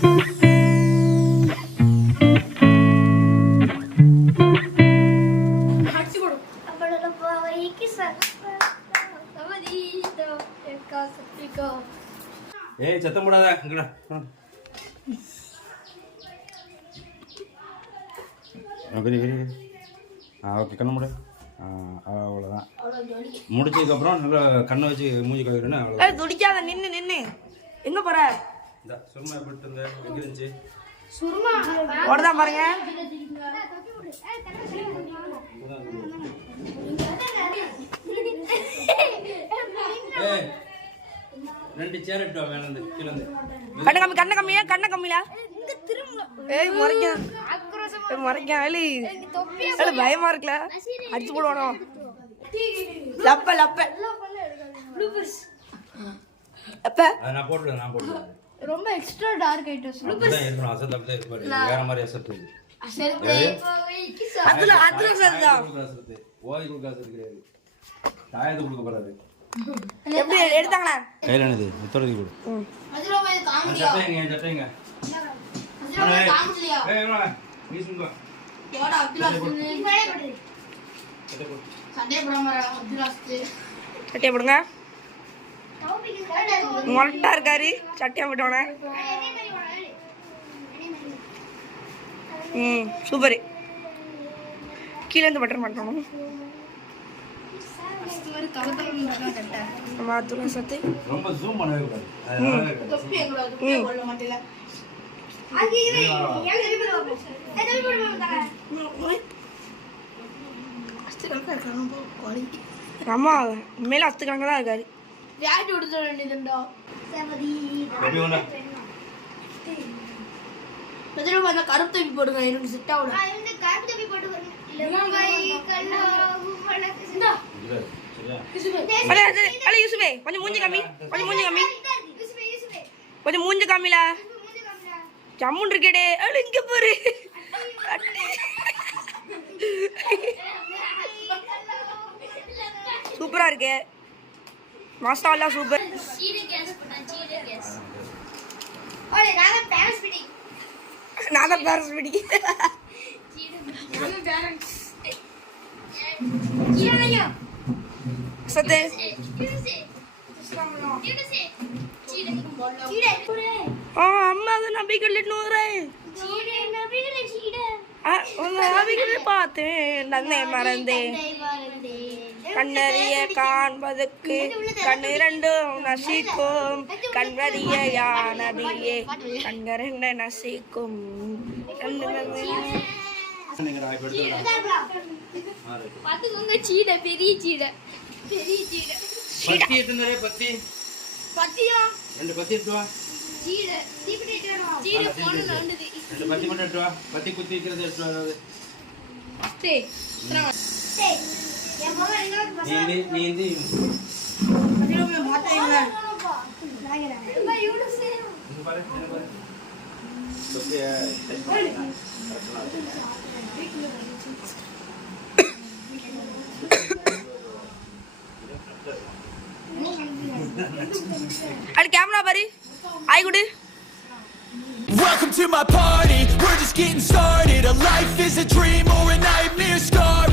ஏய் சத்தம் போடாத இங்கடா. Very very very. ஓகே கண்ணு மூடு. அவ்வளோதான். முடிச்சதுக்கப்புறம் நல்லா கண்ணை வச்சு மூஞ்சி கழுவுறேன்னு அவ்வளோ. துடிக்காத நின்று நின்று எங்கே போகிற? இந்த சுருமா போட்டு இருந்த எங்கே இருந்துச்சு? சுருமா ஓடதான் பாருங்க. ரெண்டு சேர் எடுத்து மேல இருந்து கீழ இருந்து. கண்ண கம்மியா ஏய் முறைக்க ஏலி பயமா இருக்குல, அடிச்சு போடுவானோ. லப்ப லப்ப அப்ப நான் போடுறேன் ரொம்ப எக்ஸ்ட்ரா டார்க் ஐட்டம்ஸ் தான் இருக்கணும். அசல் அப்படியே இருக்கு, வேற மாதிரி அசல் இருக்கு. அதுல சரிதா ஓதி குடுக்காசு கிடையாது, தாயத்து கொடுக்க போறாரு. எப்படி எடுத்தாங்களா கையில என்னது முத்தரதி கொடு. அதுல போய் காமியா சட்டைங்க அதுல காமிச்சலையா? ஏய் வா நீ சுங்க போடா அப்துல்லாஸ் சட்டை போடாம அப்துல்லாஸ் சட்டை போடுங்க. மொட்டா இருக்காரு சட்டையா போட்டோனே. சூப்பர். கீழே இருந்து பட்டர் மாட்டோம். ரொம்ப ஜூம் பண்ணவே கூடாது. தொப்பி எங்கடா தொப்பி போட மாட்டேல. அங்க இரு ஏன் தெரிய போறோம். தெரிய போறோம். அஸ்திகங்க இருக்காங்க கோழி. அம்மா மேல அஸ்திகங்க தான் இருக்காரு. யாட்டி விடுற வேண்டியதுண்டா. சமதி. தொப்பி வேணா. பதிரோ வந்த கருப்பு தொப்பி போடுங்க, எனக்கு செட் ஆவல. இந்த கருப்பு தொப்பி போட்டு வரணும். லெமங்கை கண்ணா உவளக்கு இந்தா. அலே யூசுபே கொஞ்சம் மூஞ்சி காமி, கொஞ்சம் மூஞ்சி காமில. ஜம்முன் இருக்கேடே. அட இங்க பாரு. சூப்பரா இருக்கு. மசாலா சூப்பர். சீடே கேஸ் பண்ணா சீடே கேஸ். ஓலே நாங்க பேரண்ட்ஸ் மீட்டிங். சீடே நாங்க பேரண்ட்ஸ். சீடே सते अम्मा तो नबी के लिए नूर है नबी के लिए पाते नन्हे मरंदे कन्नरिये कान बदके कन्निरंडो नसीकुम कन्नरिये या नबिये कन्नरंडे नसीकुम பாத்துங்க சீடை பெரிய சீடை பத்தி எத்தனை பத்தியா ரெண்டு பத்தி எடுத்து வா. சீடை தீப்பெட்டி எடுத்து வா. சீடை போன நண்டுது. ரெண்டு பத்தி மட்டும் எடுத்து வா. பத்தி குத்தி வைக்கிறது எடுத்து வா. டேய் டேய் என் மகன் எங்க நீ இந்த அதுல மே மாட்டேங்க லாங்கடா பா யூனிஸ் இது பாரு என்ன பாரு ஓகே अरे कैमरा बारी आई good. Welcome to my party. We're just getting started. A life is a dream or a nightmare scarring.